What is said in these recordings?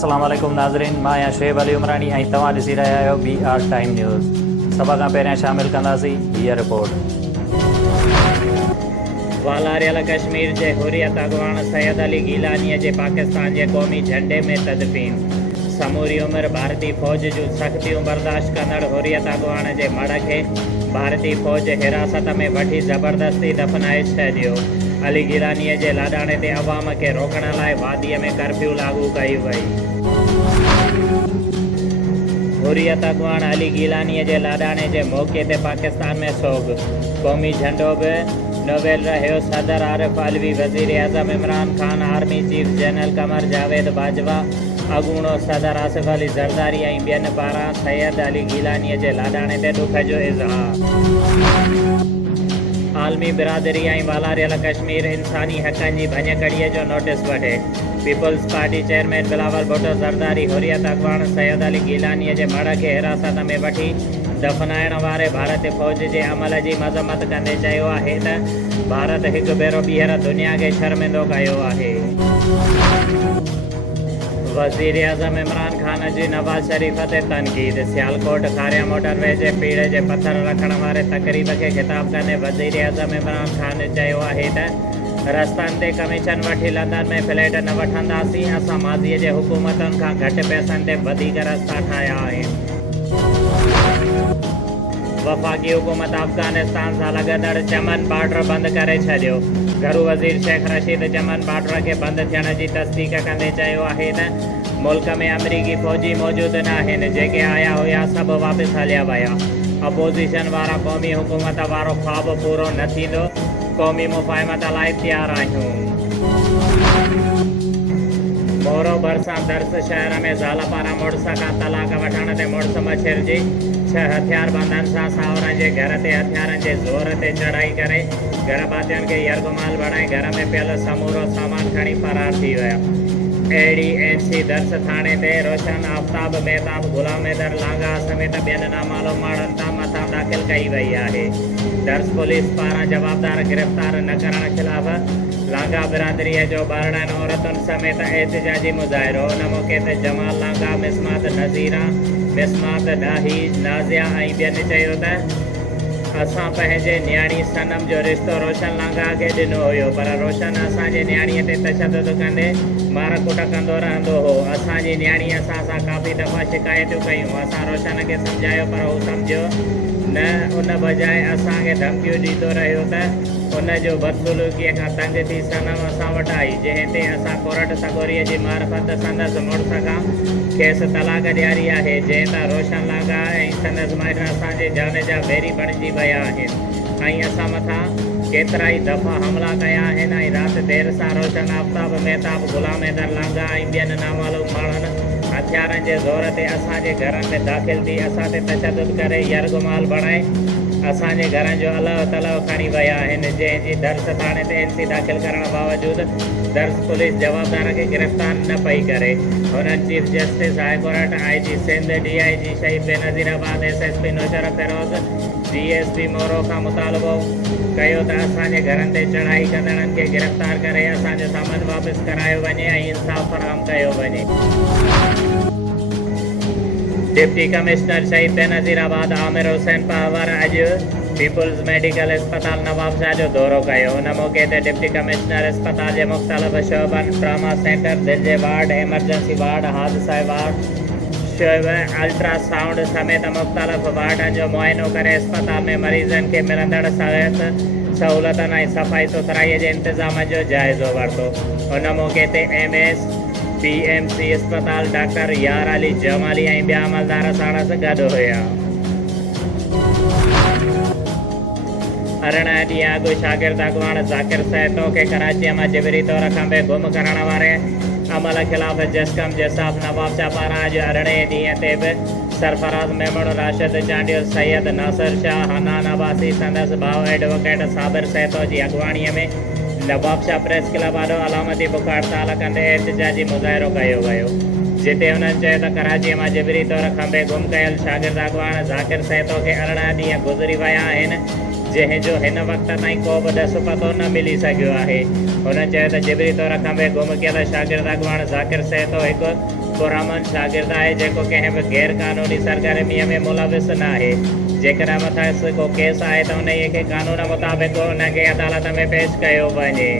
अस्सलाम वालेकुम नाज़रीन, मां आहियां शुएब अली उमरानी ऐं तव्हां ॾिसी रहिया आहियो BR टाइम न्यूज़। सभ खां पहिरियां शामिल कंदासीं हीअ रिपोर्ट। वालारियल कश्मीर जे हुरियत अॻवान सैयद अली गीलानीअ जे पाकिस्तान जे क़ौमी झंडे में तदफ़ीन। समूरी उमिरि भारतीय फ़ौज जूं सख़्तियूं बर्दाश्त कंदड़ हुरियत अॻवान जे मड़ खे भारतीय फ़ौज हिरासत में वठी ज़बरदस्ती दफ़नाए छॾियो। अली गीलानीअ जे लाॾाणे ते अवाम खे रोकण लाइ वादीअ में कर्फ्यू लागू कई वई। हुरियत अॻवान अली गीलानीअ जे लाॾाणे जे मौक़े ते पाकिस्तान में सोग। क़ौमी झंडो बि नोवेल रहियो। सदर आरिफ अलवी, वज़ीर आज़म Imran Khan, army chief general Qamar Javed बाजवा, अॻूणो सदर आसिफ अली ज़रदारी ऐं ॿियनि पारां सैयद अली गीलानीअ जे लाॾाणे ते ॾुख जो इज़हार। आलमी बिरादरी ऐं वालारियल कश्मीर इंसानी हक़नि जी भञकड़ीअ जो नोटिस वठे। पीपल्स पार्टी चेयरमैन बिलावल भुट्टो ज़रदारी हुरियत अॻवान सैयद अली गीलानीअ जे मड़ खे हिरासत में वठी दफ़नाइण वारे भारतीय फ़ौज जे अमल जी मज़म्मत कंदे चयो आहे त भारत हिकु भेरो ॿीहर दुनिया खे शर्मिंदो कयो आहे। वज़ीर आज़म इमरान ख़ान जी नवाज़ शरीफ़ ते तनक़ीद। सियालकोट खारिया मोटरवे जे पीड़ जे पथर रखण वारे तक़रीब खे ख़िताब कंदे वज़ीर आज़म इमरान ख़ान चयो आहे त रस्तनि ते कमीशन वठी लंदन में फ्लैट न वठंदासीं। असां माज़ीअ जे हुकूमतुनि खां घटि पैसनि ते वधीक रस्ता ठाहिया आहिनि। वफ़ाक़ी हुकूमत अफ़गानिस्तान सां लॻंदड़ चमन बॉर्डर बंदि करे छॾियो। घरू वज़ीर शेख रशीद चमन बॉर्डर खे बंदि थियण जी तस्दीक़ कंदे चयो आहे त मुल्क में अमरीकी फ़ौजी मौजूदु न आहिनि। जेके आया हुया सभु वापसि हलिया विया। अपोज़िशन वारा क़ौमी हुकूमत वारो ख़्वाबु पूरो न थींदो। क़ौमी मुफ़ाहिमत लाइ तयारु आहियूं। मोरो भरिसां दर्स शहर में ज़ाल पारां मुड़ुस खां तलाक वठण ते मुड़ुस मछिरजी 6 हथियारबंदनि सां सावरनि जे घर ते हथियारनि जे ज़ोर ते चढ़ाई करे घर भातियुनि खे यरगुमाल बणाए घर में पियल समूरो सामान खणी फरार थी विया। ADNC दर्स थाणे ते रोशन आफ्ताब मेहताब गुलाम हैदर लांगा समेत ॿियनि नामालूम माण्हुनि तां मथां दाख़िल कई वई आहे। दर्स पुलिस पारां जवाबदार गिरफ़्तार न करण ख़िलाफ़ लांगा बिरादरीअ जो ॿारड़नि औरतुनि समेत एहतिजाजी मुज़ाहिरो। उन मौक़े ते जमाल लांगा, मिसमात नज़ीरा, मिसमात ॾाही, नाज़िया ऐं ॿियनि चयो त असां पंहिंजे न्याणी सनम जो रिश्तो रोशन लांगा खे ॾिनो हुयो, पर रोशन असांजे न्याणीअ ते तशदुद कंदे मार कुट कंदो रहंदो हो। असांजी न्याणी असां सां काफ़ी दफ़ा शिकायतूं कयूं। असां रोशन खे सम्झायो पर हू सम्झियो न। उन बजाए असांखे धमकियूं ॾींदो रहियो त उन जो बदसलूकीअ खां तंग थी सनम असां वटि आई, जंहिं ते असां कोरट सगोरीअ जी मार्फत संदसि मुड़ुस खां खेसि तलाक ॾियारी आहे। जंहिं त रोशन लांगा ऐं संदसि माइट असांजे जान जा वेरी बणिजी विया आहिनि ऐं असां मथां केतिरा ई दफ़ा हमला कया आहिनि। ऐं राति देरि सां रोशन आफ्ताब मेहताब गुलाम हैदर लांगा ऐं ॿियनि नामालूम माण्हुनि हथियारनि जे ज़ोर ते असांजे घरनि में दाख़िल थी असां ते तशदुद करे यरगुमाल बणाए असांजे घरनि जो अलव तलव खणी विया आहिनि। जंहिंजी दर्स थाणे ते NC दाख़िल करण बावजूदि दर्स पुलिस जवाबदार खे गिरफ़्तार न पई करे। हुननि chief justice high court, IG Sindh, DIG Shaheed Benazirabad, SSP नुशरफ फिरोज़, DSP मोरो खां मुतालबो कयो त असांजे घरनि ते चढ़ाई कंदड़नि खे गिरफ़्तार करे असांजो सामान वापसि करायो वञे ऐं इंसाफ़ फ़राहम कयो वञे। डिप्टी कमिश्नर शहीद बेनज़ीराबाद आमिर हुसैन पहवर अॼु पीपल्स मेडिकल अस्पताल नवाबशाह जो दौरो कयो। उन मौक़े ते डिप्टी कमिश्नर अस्पताल जे मुख़्तलिफ़ शोबनि, ट्रामा सेंटर, दिलि जे वार्ड, एमरजेंसी वार्ड, हादसा वार्ड, अल्ट्रासाउंड समेत मुख़्तलिफ़ वार्डनि जो मुआइनो करे अस्पताल में मरीज़नि खे मिलंदड़ सहूलतनि ऐं सफ़ाई सुथराईअ जे इंतिज़ाम जो जाइज़ो वरितो। उन मौक़े ते MS PMC अस्पताल डॉक्टर यार अली जमाली ऐं ॿिया अमलदार साणसि गॾु हुया। 18 ॾींहं अॻु शागिर्द अॻवान ज़ाकिर सैतो खे कराचीअ मां जिबरी तौर खंबे गुम करण वारे अमल ख़िलाफ़ जस्कम जसाब नवाबशाह पारां अॼु 18 ॾींहं ते बि सरफराज़ मेमण, राशिद चांडियल, सैयद नासिर शाह, हनान अब्बासी, संदसि भाउ एडवोकेट साबिर सैतो जी अॻवाणीअ में नवाबशाह प्रेस क्लब आॾो अलामती बुख हड़ताल कंदे एहतिजाजी मुज़ाहिरो कयो वियो। जिते हुननि चयो त कराचीअ मां जिबरी तौर खंबे गुम कयल शागिर्द अॻवान ज़ाकिर सैतो खे 18 ॾींहं गुज़री विया आहिनि, जंहिंजो हिन वक़्त ताईं को बि ॾस पतो न मिली सघियो आहे। हुननि चयो त जिबरी तौर खंबे गुम कयल शागिर्द अॻवान ज़ाकिर सैतो हिकु पुरअमन शागिर्द आहे जेको कंहिं बि गैर क़ानूनी सरगर्मीअ में मुलविस न आहे। जेकॾहिं मथां को केस आहे त उन खे कानून मुताबिक़ उनखे अदालत में पेश कयो वञे।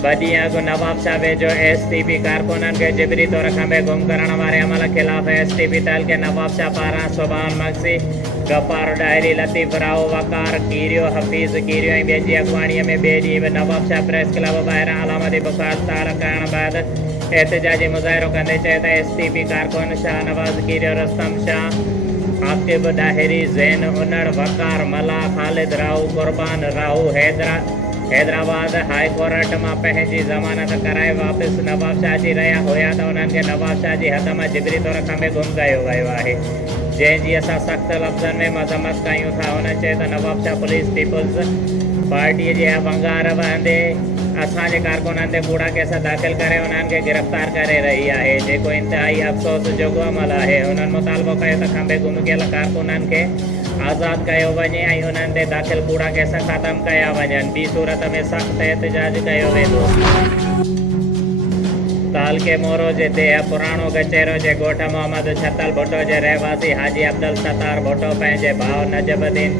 ॿ ॾींहं अॻु नवाबशाह वेझो STP कारकुननि खे जिबरी तौर खंबे गुम करण वारे अमल ख़िलाफ़ STP तहलके नवाबशाह पारां सुभान मक्सी, गफ़ार डायरी, लतीफ़ राओ, वकार कीरियो, हफ़ीज़ कीरियो ऐं ॿियनि जी अॻुवाणीअ में ॿिए ॾींहुं बि नवाबशाह प्रेस क्लब ॿाहिरां अलामती बुखार तार करण बैदि एहतिजाजी मुज़ाहिरो कंदे चयो त STP कारकुन शाहनवाज़ कीरियो, रस्तम शाह, आकिब डाहिरी, ज़ैन उनड़, वकार मला, ख़ालिद राओ, कुर्बान राओ हैदराबाद हाई कोर्ट मां पंहिंजी ज़मानत कराए वापसि नवाबशाह जी रहिया हुया त उन्हनि खे नवाबशाह जी हद मां जिबरी तौर खंबे गुम कयो वियो आहे, जंहिंजी असां सख़्त लफ़्ज़नि में मज़म्मत कयूं था। हुन चयो त नवाबशाह पुलिस पीपल्स पार्टीअ जे भंगार वहंदे असांजे कारकुननि ते कूड़ा केस दाख़िल करे उन्हनि खे गिरफ़्तार करे रही आहे, जेको इंतिहाई अफ़सोस जोॻो अमल आहे। उन्हनि मुतालबो कयो त खंबे गुम कयल कारकुननि खे आज़ादु कयो वञे ऐं उन्हनि ते दाख़िल कूड़ा केस ख़तमु कया वञनि, ॿी सूरत में सख़्तु एहतिजाज कयो वेंदो। तालके मोरो जे देह पुराणो गचेरो जे ॻोठ मोहम्मद छतल भुट्टो जे रहवासी हाजी अब्दुल सत्तार भुट्टो पंहिंजे भाउ नजबुद्दीन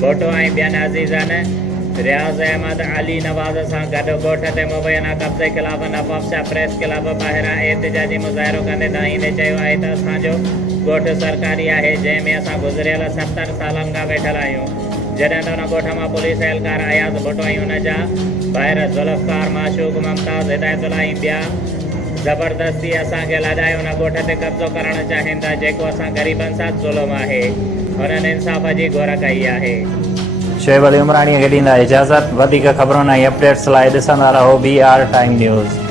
भुट्टो ऐं ॿियनि अज़ीज़नि रियाज़ अहमद अली नवाज़ सां गॾु ॻोठ ते मुबैना कब्ज़े ख़िलाफ़ नवाबशाह प्रेस क्लब ॿाहिरां एहतिजाजी मुज़ाहिरो कंदे दाईंदे चयो आहे त असांजो ॻोठ सरकारी आहे, जंहिंमें असां गुज़िरियल 70 सालनि खां वेठल आहियूं। जॾहिं त हुन ॻोठ मां पुलिस एहलकार अयाज़ भुट्टो ऐं हुन जा ॿाहिरि ज़ुल्फ़कार माशूक मुमताज़ हिदायतुल्ला ऐं ॿिया ज़बरदस्ती असांखे लॼाए हुन ॻोठ ते कब्ज़ो करणु चाहिनि था, जेको असां ग़रीबनि सां ज़ुल्म आहे। हुननि इंसाफ़ जी घुर कई आहे। शोएब अली उमराणीअ खे ॾींदा इजाज़त। वधीक ख़बरुनि ऐं अपडेट्स लाइ ॾिसंदा रहो BR टाइम न्यूज़।